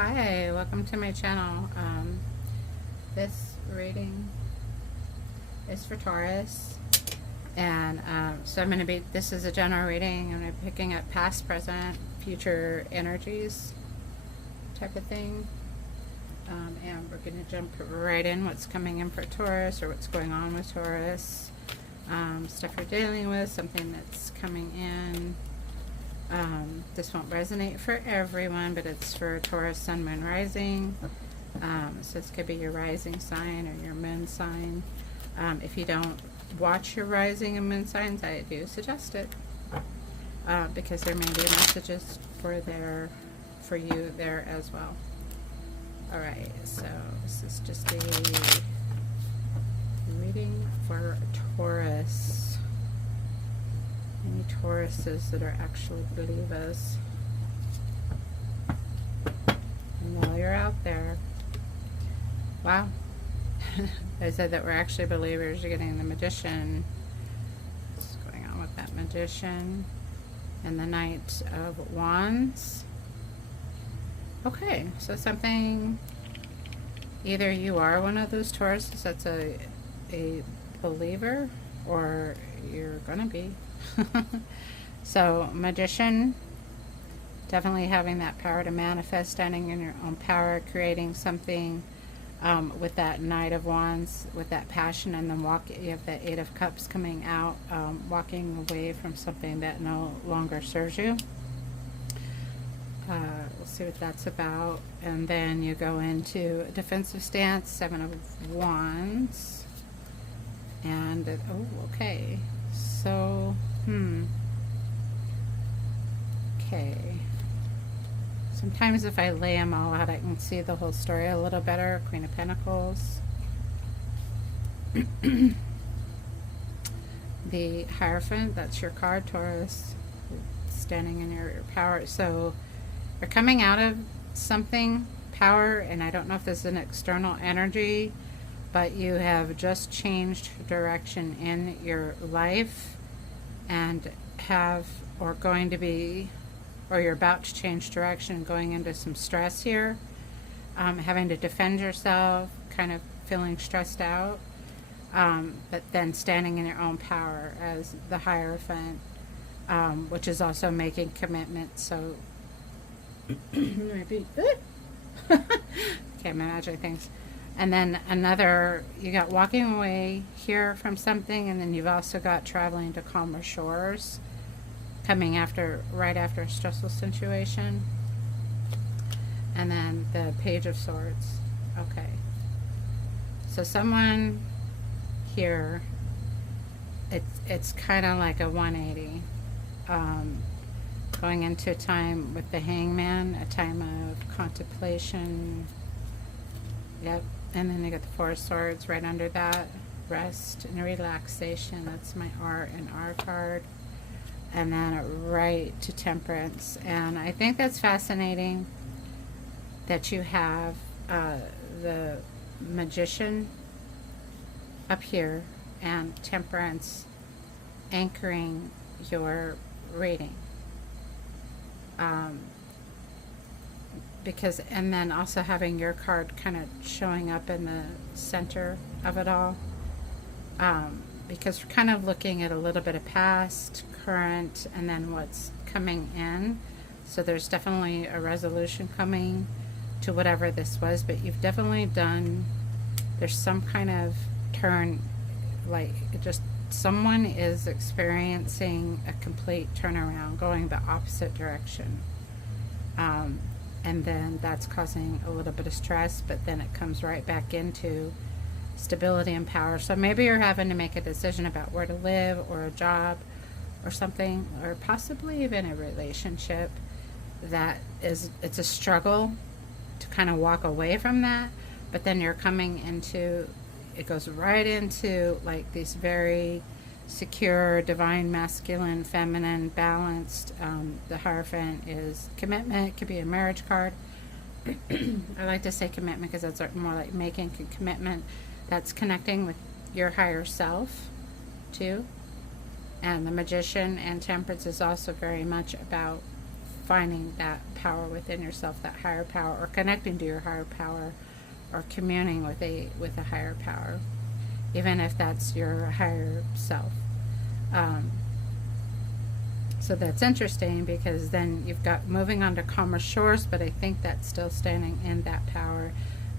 Hi, welcome to my channel. This reading is for Taurus, and so I'm going to be, this is a general reading. I'm going to be picking up past, present, future energies type of thing, and we're going to jump right in what's coming in for Taurus, or what's going on with Taurus, stuff you're dealing with, something that's coming in. This won't resonate for everyone, but it's for Taurus, Sun, Moon, Rising. So this could be your rising sign or your moon sign. If you don't watch your rising and moon signs, I do suggest it, because there may be messages for you there as well. Alright, so this is just a reading for Taurus. Any Tauruses that are actually believers. And while you're out there, wow, I said that we're actually believers. You're getting the Magician. What's going on with that Magician? And the Knight of Wands. Okay, so something, either you are one of those Tauruses that's a believer, or you're gonna be. So Magician, definitely having that power to manifest, standing in your own power, creating something, with that Knight of Wands, with that passion, and then you have that Eight of Cups coming out, walking away from something that no longer serves you. We'll see what that's about. And then you go into a defensive stance, Seven of Wands, and oh, okay, so okay, sometimes if I lay them all out, I can see the whole story a little better. Queen of Pentacles, the Hierophant, that's your card, Taurus, standing in your power. So you're coming out of something, power, and I don't know if this is an external energy, but you have just changed direction in your life, and or going to be, or you're about to change direction, going into some stress here, having to defend yourself, kind of feeling stressed out, but then standing in your own power as the Hierophant, which is also making commitments. So maybe okay, I'm imagining things. And then another, you got walking away here from something, and then you've also got traveling to calmer shores, coming right after a stressful situation. And then the Page of Swords. Okay. So someone here, it's kind of like a 180. Going into a time with the Hangman, a time of contemplation. Yep. And then you got the Four of Swords right under that. Rest and relaxation. That's my R and R card. And then right to Temperance. And I think that's fascinating that you have the Magician up here and Temperance anchoring your reading. Because, and then also having your card kind of showing up in the center of it all, because we're kind of looking at a little bit of past, current, and then what's coming in. So there's definitely a resolution coming to whatever this was, but you've definitely there's some kind of turn, like just someone is experiencing a complete turnaround, going the opposite direction. And then that's causing a little bit of stress, but then it comes right back into stability and power. So maybe you're having to make a decision about where to live, or a job, or something, or possibly even a relationship it's a struggle to kind of walk away from that, but then you're coming into, it goes right into like these very secure, divine, masculine, feminine, balanced. The Hierophant is commitment. It could be a marriage card. I like to say commitment because that's more like making a commitment. That's connecting with your higher self too. And the Magician and Temperance is also very much about finding that power within yourself, that higher power, or connecting to your higher power, or communing with a higher power, even if that's your higher self. So that's interesting, because then you've got moving on to calmer shores, but I think that's still standing in that power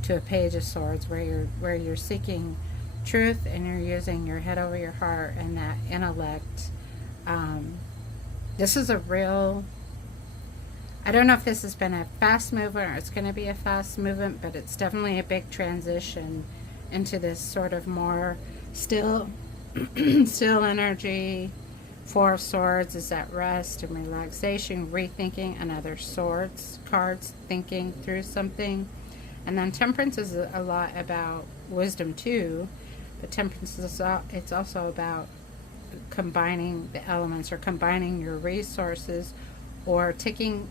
to a Page of Swords, where you're seeking truth and you're using your head over your heart and that intellect. This is a real, I don't know if this has been a fast movement or it's going to be a fast movement, but it's definitely a big transition into this sort of more still energy. Four of Swords is at rest and relaxation, rethinking another Swords cards, thinking through something. And then Temperance is a lot about wisdom too, but Temperance is it's also about combining the elements, or combining your resources, or taking,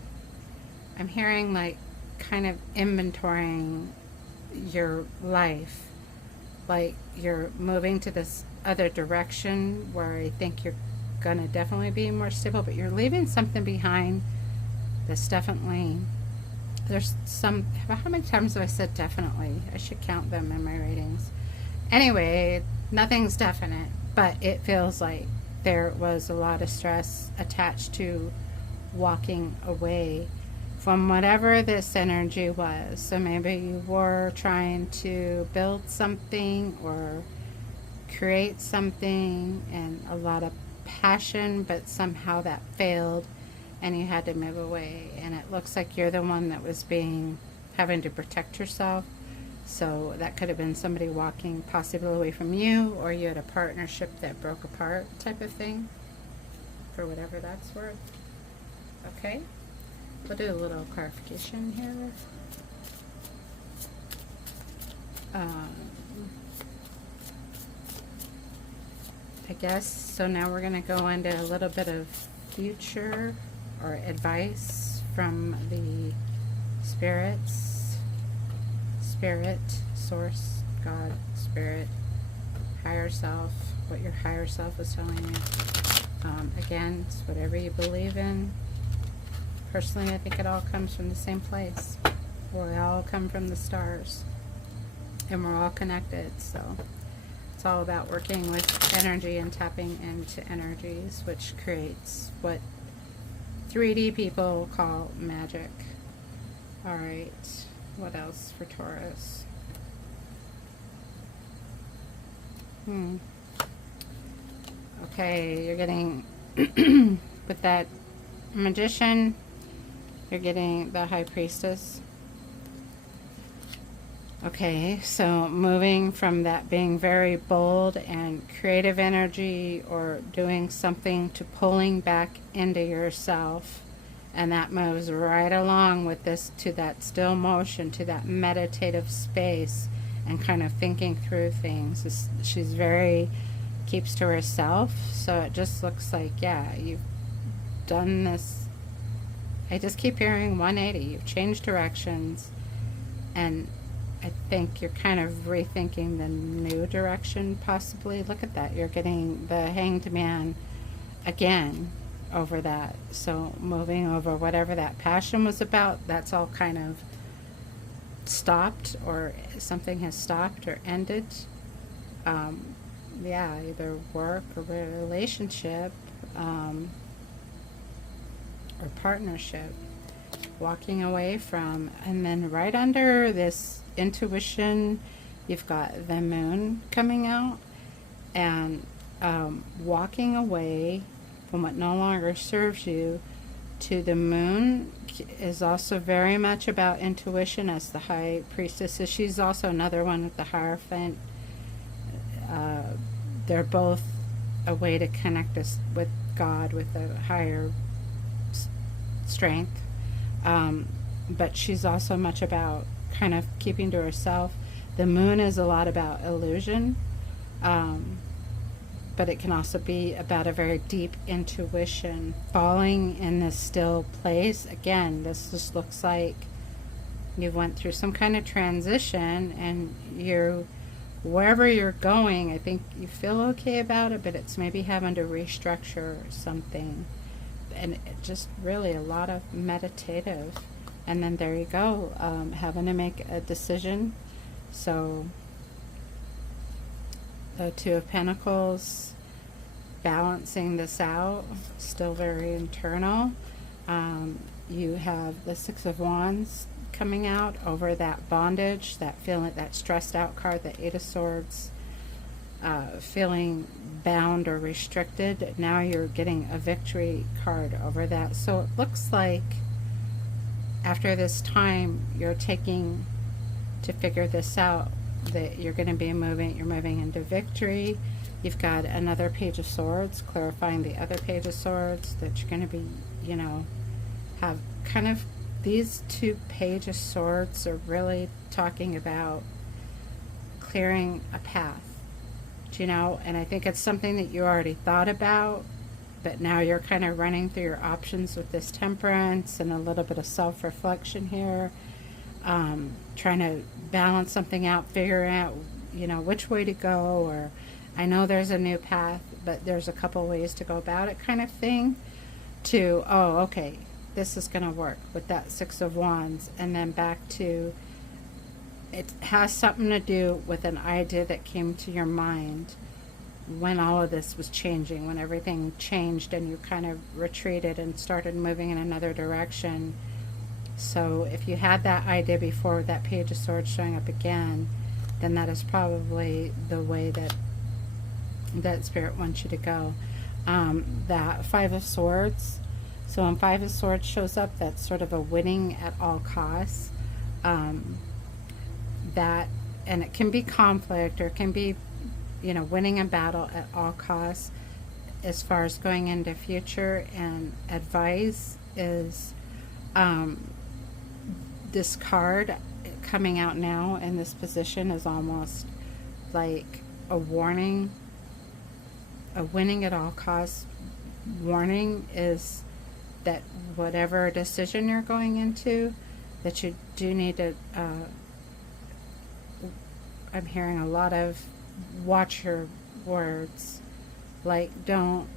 I'm hearing like kind of inventorying your life, like you're moving to this other direction where I think you're gonna definitely be more stable, but you're leaving something behind that's definitely, there's some, how many times have I said definitely? I should count them in my ratings. Anyway, nothing's definite, but it feels like there was a lot of stress attached to walking away from whatever this energy was. So maybe you were trying to build something or create something, and a lot of passion, but somehow that failed and you had to move away, and it looks like you're the one that was having to protect yourself. So that could have been somebody walking possibly away from you, or you had a partnership that broke apart type of thing, for whatever that's worth. Okay, we'll do a little clarification here. I guess, so now we're going to go into a little bit of future or advice from the spirits, spirit, source, God, spirit, higher self, what your higher self is telling you. Again, it's whatever you believe in. Personally, I think it all comes from the same place. We all come from the stars, and we're all connected, so it's all about working with energy and tapping into energies, which creates what 3D people call magic. Alright, what else for Taurus? Okay, you're getting, with that Magician, you're getting the High Priestess. Okay, so moving from that being very bold and creative energy, or doing something, to pulling back into yourself, and that moves right along with this to that still motion, to that meditative space, and kind of thinking through things. She's very, keeps to herself, so it just looks like, yeah, you've done this. I just keep hearing 180. You've changed directions, and I think you're kind of rethinking the new direction, possibly. Look at that. You're getting the Hanged Man again over that. So moving over whatever that passion was about, that's all kind of stopped, or something has stopped or ended. Yeah, either work or relationship, or partnership. Walking away from, and then right under this intuition, you've got the Moon coming out, and walking away from what no longer serves you to the Moon is also very much about intuition, as the High Priestess is. She's also another one with the Hierophant. They're both a way to connect us with God, with a higher strength. But she's also much about kind of keeping to herself. The Moon is a lot about illusion, but it can also be about a very deep intuition, falling in this still place. Again, this just looks like you went through some kind of transition, and you're, wherever you're going, I think you feel okay about it, but it's maybe having to restructure something. and just really a lot of meditative. And then there you go, having to make a decision. So the Two of Pentacles, balancing this out, still very internal. You have the Six of Wands coming out over that bondage, that feeling, that stressed out card, the Eight of Swords, feeling bound or restricted. Now you're getting a victory card over that. So it looks like after this time you're taking to figure this out, that you're going to be you're moving into victory. You've got another Page of Swords clarifying the other Page of Swords, that you're going to be, you know, have kind of these two Page of Swords are really talking about clearing a path, you know, and I think it's something that you already thought about, but now you're kind of running through your options with this Temperance and a little bit of self-reflection here, trying to balance something out, figuring out, you know, which way to go, or I know there's a new path, but there's a couple ways to go about it kind of thing, to, oh, okay, this is going to work with that Six of Wands, and then back to, it has something to do with an idea that came to your mind when all of this was changing, when everything changed and you kind of retreated and started moving in another direction. So if you had that idea before, that Page of Swords showing up again, then that is probably the way that Spirit wants you to go. That Five of Swords, so when Five of Swords shows up, that's sort of a winning at all costs. That, and it can be conflict, or it can be, you know, winning a battle at all costs as far as going into future. And advice is, this card coming out now in this position is almost like a warning. A winning at all costs warning is that whatever decision you're going into, that you do need to, I'm hearing a lot of watch your words, like don't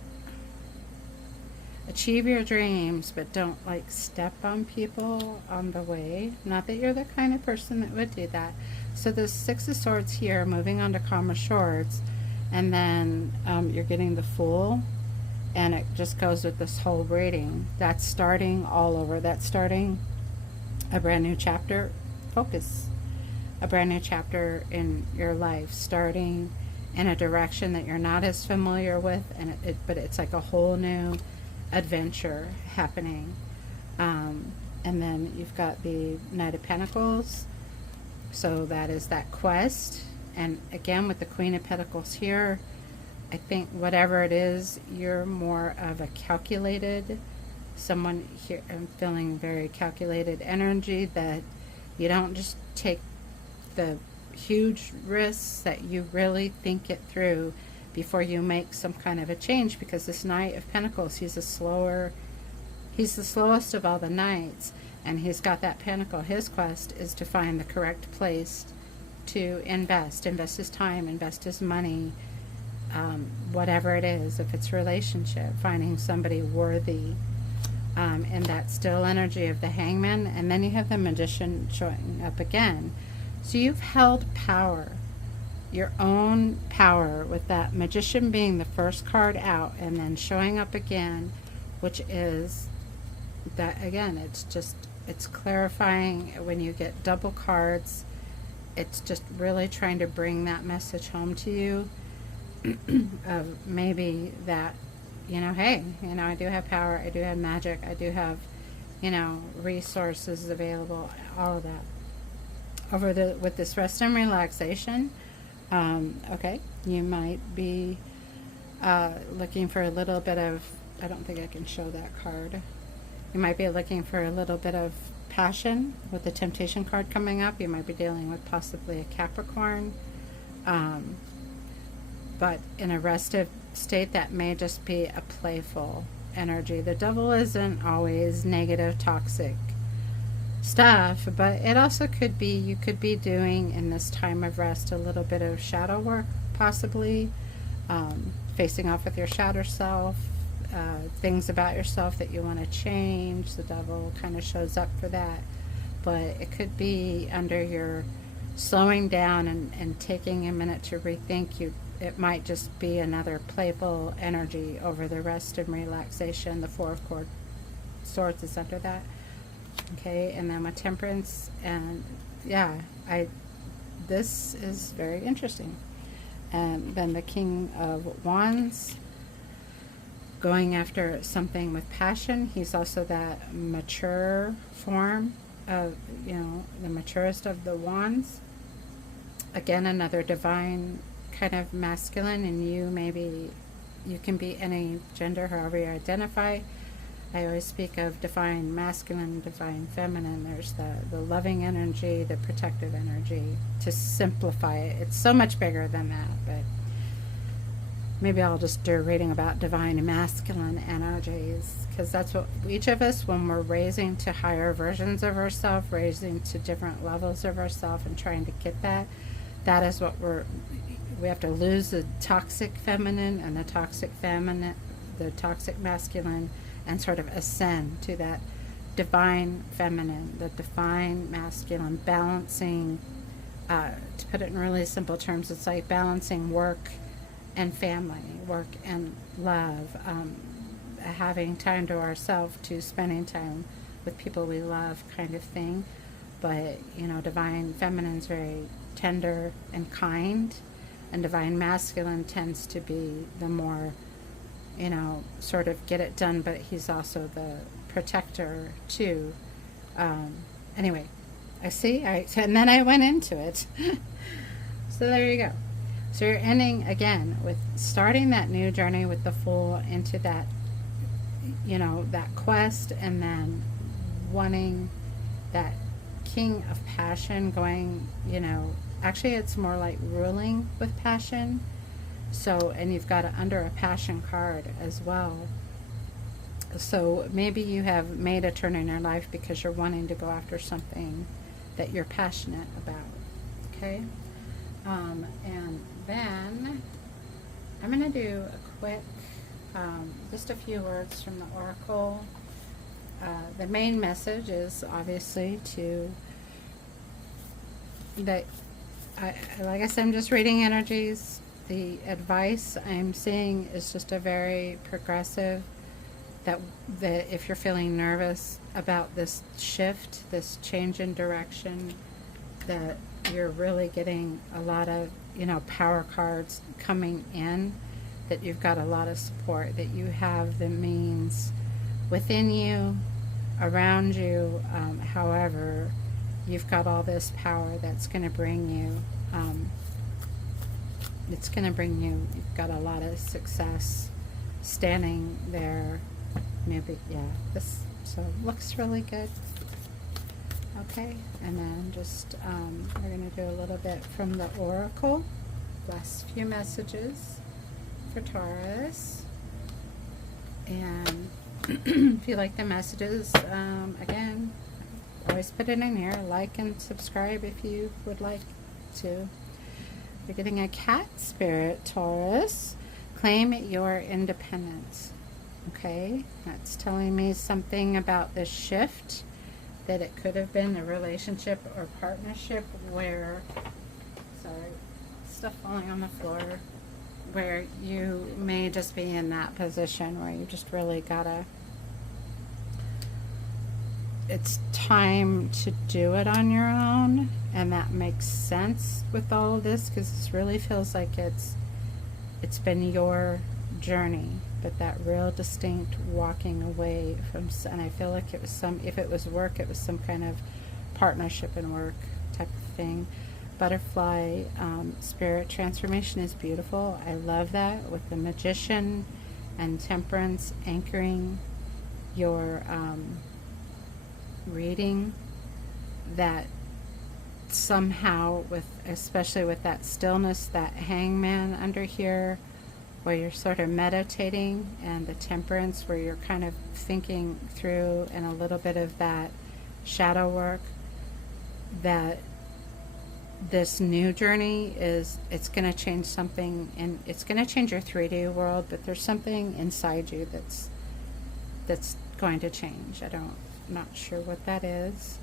achieve your dreams, but don't like step on people on the way. Not that you're the kind of person that would do that. So the Six of Swords here, moving on to calmer shores, and then you're getting the Fool, and it just goes with this whole reading. That's starting all over. That's starting a brand new chapter. Focus. A brand new chapter in your life, starting in a direction that you're not as familiar with, and but it's like a whole new adventure happening. And then you've got the Knight of Pentacles, so that is that quest. And again, with the Queen of Pentacles here, I think whatever it is, you're more of a calculated someone here. I'm feeling very calculated energy, that you don't just take the huge risks, that you really think it through before you make some kind of a change, because this Knight of Pentacles, he's the slowest of all the knights, and he's got that pentacle. His quest is to find the correct place to invest his time, invest his money, whatever it is. If it's relationship, finding somebody worthy, and that still energy of the Hangman. And then you have the Magician showing up again. So you've held power, your own power, with that Magician being the first card out, and then showing up again, which is that, again, it's clarifying. When you get double cards, it's just really trying to bring that message home to you of maybe that, you know, hey, you know, I do have power, I do have magic, I do have, you know, resources available, all of that. With this rest and relaxation, okay, you might be looking for a little bit of, I don't think I can show that card. You might be looking for a little bit of passion with the Temptation card coming up. You might be dealing with possibly a Capricorn, but in a restive state, that may just be a playful energy. The Devil isn't always negative, toxic stuff, but it also could be, you could be doing in this time of rest a little bit of shadow work, possibly facing off with your shadow self, things about yourself that you want to change. The devil kind of shows up for that. But it could be under your slowing down and taking a minute to rethink. It might just be another playful energy over the rest and relaxation. The Four of Swords is under that. Okay, and then with Temperance, and yeah, this is very interesting. And then the King of Wands, going after something with passion. He's also that mature form of, the maturest of the wands. Again, another divine kind of masculine, and you can be any gender, however you identify. I always speak of divine masculine, divine feminine. There's the loving energy, the protective energy, to simplify it. It's so much bigger than that, but maybe I'll just do a reading about divine masculine energies, because that's what each of us, when we're raising to higher versions of ourselves, raising to different levels of ourselves and trying to get that is what we have to lose the toxic feminine and the toxic masculine, and sort of ascend to that divine feminine, the divine masculine, balancing, to put it in really simple terms, it's like balancing work and family, work and love, having time to ourselves, to spending time with people we love, kind of thing. But, divine feminine's very tender and kind, and divine masculine tends to be the more, sort of get it done, but he's also the protector too. Anyway, and then I went into it. So there you go. So you're ending again with starting that new journey with the Fool into that, that quest, and then wanting that King of Passion going, actually it's more like ruling with passion. So, and you've got it under a passion card as well. So maybe you have made a turn in your life because you're wanting to go after something that you're passionate about. Okay? And then I'm going to do a quick, just a few words from the Oracle. The main message is obviously like I said, I'm just reading energies. The advice I'm seeing is just a very progressive, that if you're feeling nervous about this shift, this change in direction, that you're really getting a lot of, power cards coming in, that you've got a lot of support, that you have the means within you, around you, however, you've got all this power that's going to bring you, you've got a lot of success standing there. Maybe, yeah, this so looks really good. Okay, and then just we're going to do a little bit from the Oracle. Last few messages for Taurus. And if you like the messages, again, always put it in here. Like and subscribe if you would like to. You're getting a cat spirit, Taurus. Claim your independence. Okay, that's telling me something about this shift, that it could have been a relationship or partnership where, sorry, stuff falling on the floor, where you may just be in that position where you just really gotta, it's time to do it on your own. And that makes sense with all of this, because this really feels like it's been your journey, but that real distinct walking away from, and I feel like it was if it was work, it was some kind of partnership and work type of thing. Butterfly spirit transformation is beautiful. I love that, with the Magician and Temperance anchoring your reading, that somehow, especially with that stillness, that Hangman under here, where you're sort of meditating, and the Temperance where you're kind of thinking through, and a little bit of that shadow work, that this new journey is, it's going to change something, and it's going to change your 3D world, but there's something inside you that's going to change. I'm not sure what that is.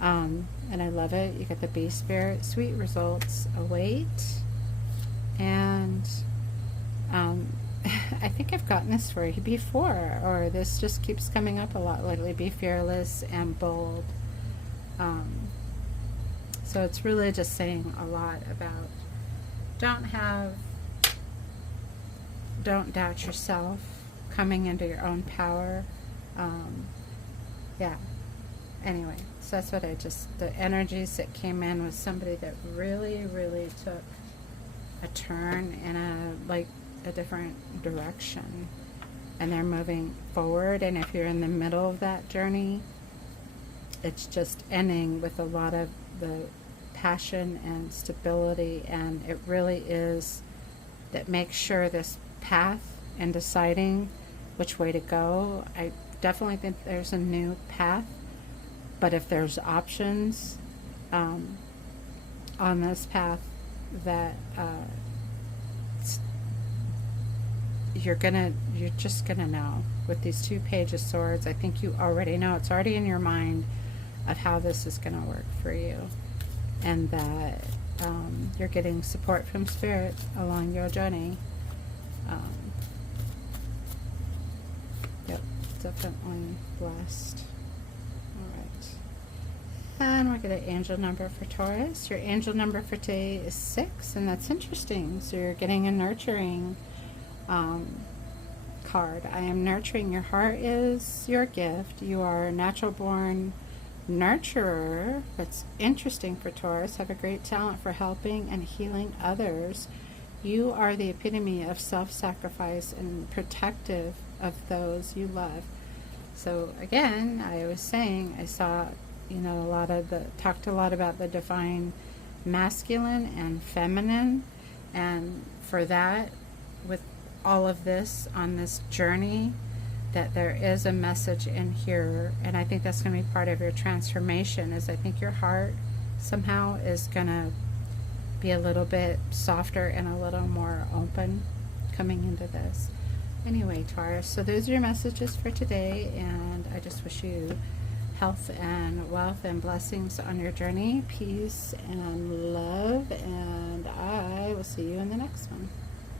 And I love it. You get the bee spirit. Sweet results await. And I think I've gotten this for you before, or this just keeps coming up a lot lately. Be fearless and bold. So it's really just saying a lot about don't doubt yourself, coming into your own power. Yeah. Anyway, so that's what the energies that came in was somebody that really, really took a turn in a different direction, and they're moving forward. And if you're in the middle of that journey, it's just ending with a lot of the passion and stability, and it really is that makes sure this path and deciding which way to go. I definitely think there's a new path, but if there's options on this path that you're just gonna know. With these 2 Page of Swords, I think you already know. It's already in your mind of how this is gonna work for you, and that you're getting support from Spirit along your journey. Yep, definitely blessed. Alright. And we're going to angel number for Taurus. Your angel number for today is 6, and that's interesting. So you're getting a nurturing card. I am nurturing. Your heart is your gift. You are a natural born nurturer. That's interesting for Taurus. Have a great talent for helping and healing others. You are the epitome of self-sacrifice and protective of those you love. So again, I was saying, I saw, talked a lot about the divine masculine and feminine, and for that, with all of this on this journey, that there is a message in here, and I think that's going to be part of your transformation. Is I think your heart somehow is going to be a little bit softer and a little more open coming into this. Anyway, Taurus, so those are your messages for today, and I just wish you health and wealth and blessings on your journey, peace and love, and I will see you in the next one.